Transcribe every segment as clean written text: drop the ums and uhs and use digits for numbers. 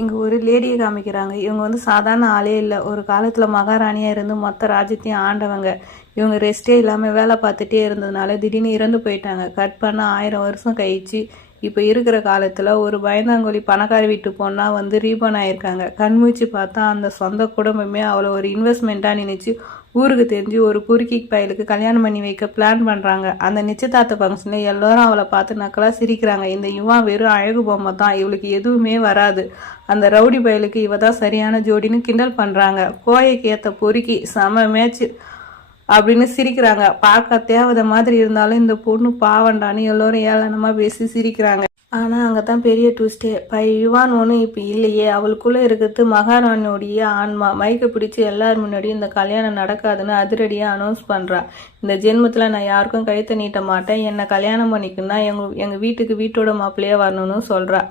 இங்கே ஒரு லேடியை காமிக்கிறாங்க. இவங்க வந்து சாதாரண ஆளே இல்லை. ஒரு காலத்தில் மகாராணியாக இருந்து மொத்த ராஜ்யத்தையும் ஆண்டவங்க. இவங்க ரெஸ்ட்டே இல்லாமல் வேலை பார்த்துட்டே இருந்ததுனால திடீர்னு இறந்து போயிட்டாங்க. கட் பண்ண 1000 வருஷம் கழிச்சு இப்போ இருக்கிற காலத்தில் ஒரு பயந்தாங்கொழி பணக்கார வீட்டு பொண்ணாக வந்து ரீபன் ஆயிருக்காங்க. கண்மூச்சு பார்த்தா அந்த சொந்த குடும்பமே அவளை ஒரு இன்வெஸ்ட்மெண்ட்டாக நினச்சி ஊருக்கு தெரிஞ்சு ஒரு புருக்கி பயலுக்கு கல்யாணம் பண்ணி வைக்க பிளான் பண்ணுறாங்க. அந்த நிச்சயதார்த்த ஃபங்க்ஷனில் எல்லோரும் அவளை பார்த்து நக்கலாக சிரிக்கிறாங்க. இந்த இவா வெறும் அழகு பொம்மை தான், இவளுக்கு எதுவுமே வராது, அந்த ரவுடி பயலுக்கு இவ தான் சரியான ஜோடின்னு கிண்டல் பண்ணுறாங்க. கோயைக்கு ஏற்ற பொறுக்கி செம மேட்ச் அப்படின்னு சிரிக்கிறாங்க. பார்க்க தேவதை மாதிரி இருந்தாலும் இந்த பொண்ணு பாவண்டான்னு எல்லோரும் ஏளனமாக பேசி சிரிக்கிறாங்க. ஆனால் அங்கே தான் பெரிய ட்விஸ்டே. யுவான் ஒன்றும் இப்போ இல்லையே, அவளுக்குள்ளே இருக்கிறது மகாராணியோடைய ஆன்மா. மைக்கை பிடிச்சி எல்லார் முன்னாடியும் இந்த கல்யாணம் நடக்காதுன்னு அதிரடியாக அனௌன்ஸ் பண்ணுறா. இந்த ஜென்மத்தில் நான் யாருக்கும் கழுத்தை நீட்ட மாட்டேன், என்னை கல்யாணம் பண்ணிக்குன்னா எங்கள் வீட்டுக்கு வீட்டோட மாப்பிள்ளையே வரணும்னு சொல்கிறா.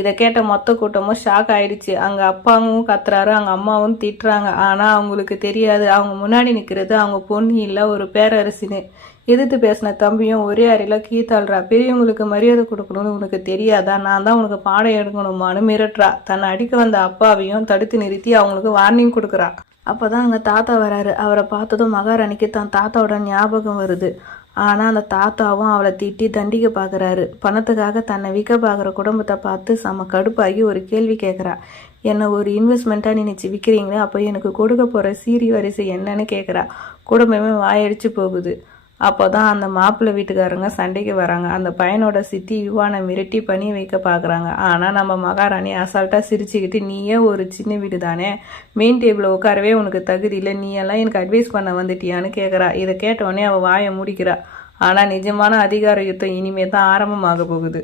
இதை கேட்ட மொத்த கூட்டமும் ஷாக் ஆயிடுச்சு. அங்கே அப்பாவும் கத்துறாரு, அங்கே அம்மாவும் திட்டுறாங்க. ஆனால் அவங்களுக்கு தெரியாது, அவங்க முன்னாடி நிற்கிறது அவங்க பொண்ணு இல்லை, ஒரு பேரரசின்னு. எதிர்த்து பேசின தம்பியும் ஒரே அறையில் கீத்தாள்றா. பெரியவங்களுக்கு மரியாதை கொடுக்கணும்னு உனக்கு தெரியாதா, நான் தான் உனக்கு பாடம் எடுக்கணுமான்னு மிரட்டுறா. தன்னை அடிக்க வந்த அப்பாவையும் தடுத்து நிறுத்தி அவங்களுக்கு வார்னிங் கொடுக்குறா. அப்போ தான் அங்கே தாத்தா வராரு. அவரை பார்த்ததும் மகாராணிக்கு தான் தாத்தாவோட ஞாபகம் வருது. ஆனால் அந்த தாத்தாவும் அவளை திட்டி தண்டிக்க பார்க்குறாரு. பணத்துக்காக தன்னை விற்க பார்க்குற குடும்பத்தை பார்த்து செம கடுப்பாகி ஒரு கேள்வி கேட்குறா. என்னை ஒரு இன்வெஸ்ட்மெண்ட்டாக நினச்சி விற்கிறீங்களே, அப்போ எனக்கு கொடுக்க போகிற சீரி வரிசை என்னன்னு கேட்குறா. குடும்பமே வாயடிச்சு போகுது. அப்போ தான் அந்த மாப்பிள்ளை வீட்டுக்காரங்க சண்டைக்கு வராங்க. அந்த பையனோட சித்தி யுவானை மிரட்டி பண்ணி வைக்க பார்க்குறாங்க. ஆனால் நம்ம மகாராணி அசால்ட்டாக சிரிச்சுக்கிட்டு, நீயே ஒரு சின்ன வீடு தானே, மெயின் டேபிளில் உட்காரவே உனக்கு தகுதி இல்லை, நீ எல்லாம் எனக்கு அட்வைஸ் பண்ண வந்துட்டியான்னு கேட்குறா. இதை கேட்டவுடனே அவள் வாயை முடிக்கிறா. ஆனால் நிஜமான அதிகார யுத்தம் இனிமே தான் ஆரம்பமாக போகுது.